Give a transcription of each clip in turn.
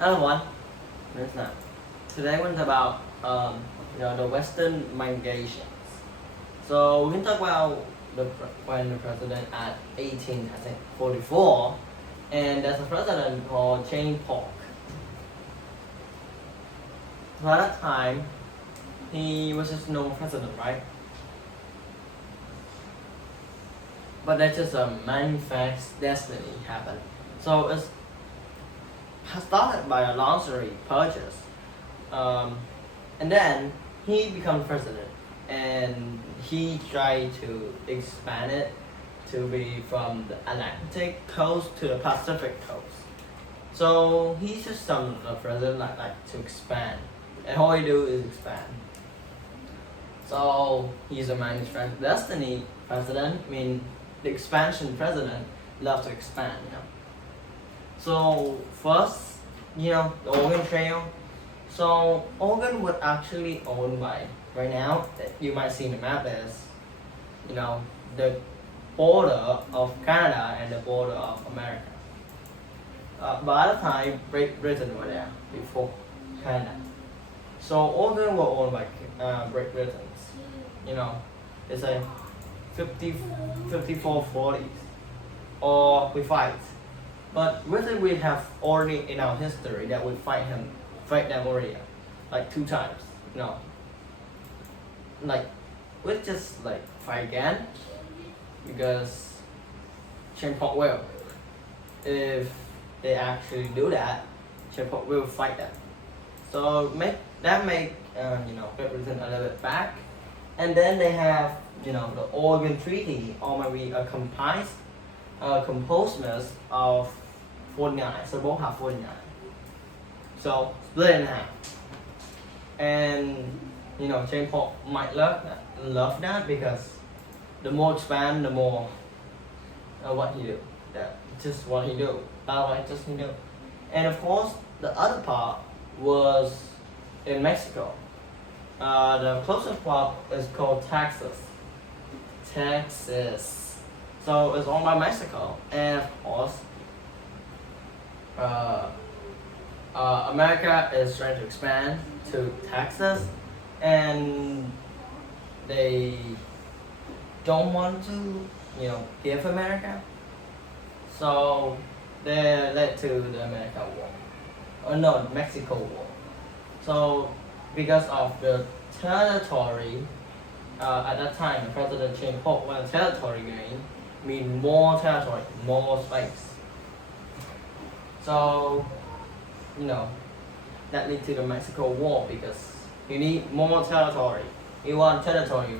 Hello one. That's not. Today one's about the Western migrations. So we can talk about when the president at 1844, and there's a president called James Polk. So at that time, he was just a normal president, right? But that's just a manifest destiny happened. So it's started by a luxury purchase, and then he became president, and he tried to expand it to be from the Atlantic coast to the Pacific coast. So he's just some president like to expand, and all he do is expand. So he's a manifest destiny president. I mean, the expansion president loves to expand, So first, the Oregon Trail. So Oregon was actually owned by, right now, that you might see in the map is, the border of Canada and the border of America. But at the time, Great Britain were there before Canada. So Oregon was owned by Great Britain. It's a 5440s, or we fight. But Britain, we have already in our history that we fight them already, like 2 times. We just fight again, because James Polk will. If they actually do that, James Polk will fight them. So make Great Britain a little bit back, and then they have the Oregon Treaty, or maybe a composedness of 49, so both have 49. So split in half. And James Polk might love that because the more expand, the more what he do. That just what he do. Just he do. And of course, the other part was in Mexico. The closest part is called Texas. So it's owned by Mexico, and of course, America is trying to expand to Texas, and they don't want to, give America. So they led to the American War, Mexico War. So because of the territory, at that time, President James Polk, when territory gain, mean more territory, more space. So, that lead to the Mexico War, because you need more territory. You want territory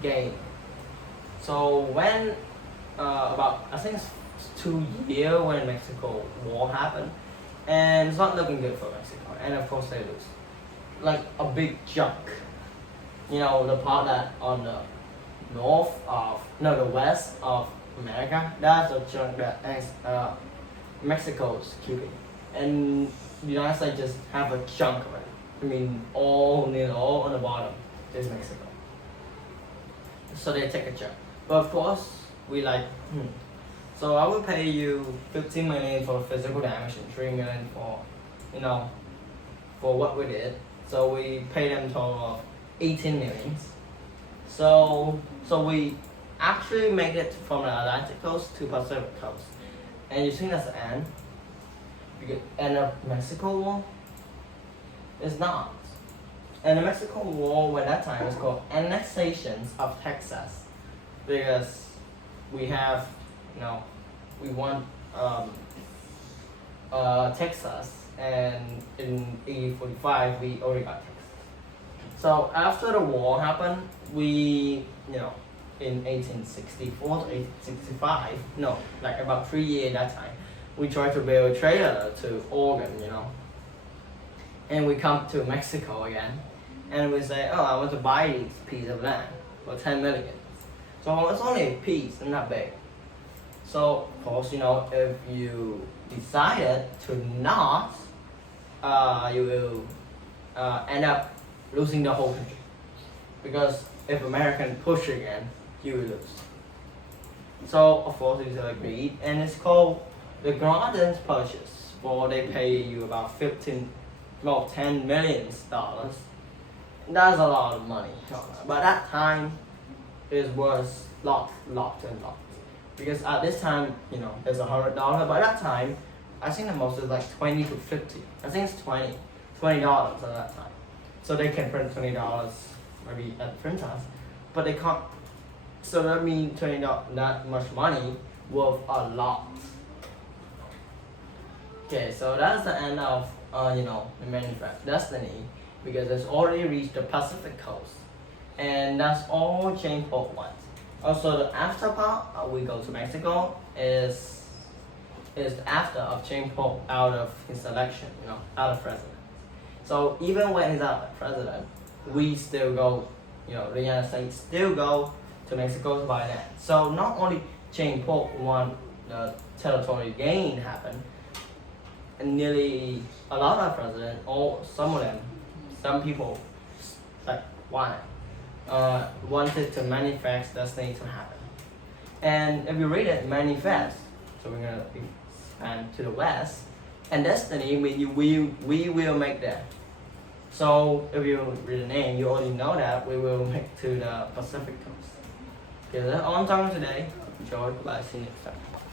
gain. So when about, I think it's 2 years when Mexico War happened, and it's not looking good for Mexico, and of course they lose. Like a big chunk. The part that on the the west of America, that's a chunk that Mexico is keeping, and the United States just have a chunk of it. I mean, all on the bottom is Mexico. So they take a chunk. But of course, we so I will pay you 15 million for physical damage and 3 million for, for what we did. So we pay them total of 18 million. So we actually make it from the Atlantic coast to Pacific coast. And you think that's the end? Because end of Mexico War? It's not. And the Mexico War, when that time, was called annexations of Texas, because we have, we want Texas, and in 1845 we already got Texas. So after the war happened, we, in 1864 to 1865, about 3 years that time, we tried to build a trailer to Oregon, and we come to Mexico again, and we say, I want to buy this piece of land for 10 million. So it's only a piece, and not big. So of course, if you decided to not, you will end up losing the whole country, because if American push again, you will lose. So of course, it's agreed, and it's called the Gordon's Purchase. for they pay you about $10 million. That's a lot of money. But that time, it was lot. Because at this time, it's $100. But that time, I think the most is like 20 to 50. I think it's $20 at that time. So they can print $20 maybe at the printers, but they can't. So that means $20, that much money worth a lot. Okay, so that's the end of the manifest destiny, because it's already reached the Pacific coast, and that's all Jane Polk wants. Also, the after part, we go to Mexico, is the after of Jane Polk out of his election, out of president. So even when he's out of president, we still go, the United States still go to Mexico to buy land. So not only Jane Polk want the territory gain happen, and nearly a lot of presidents, or some of them, some people, like wanted to manifest destiny to happen. And if you read it, manifest, so we're gonna expand to the west, and destiny means we will make that. So if you read the name, you already know that we will make to the Pacific coast. Okay, that's all I'm talking today. Enjoy. Bye. See you next time.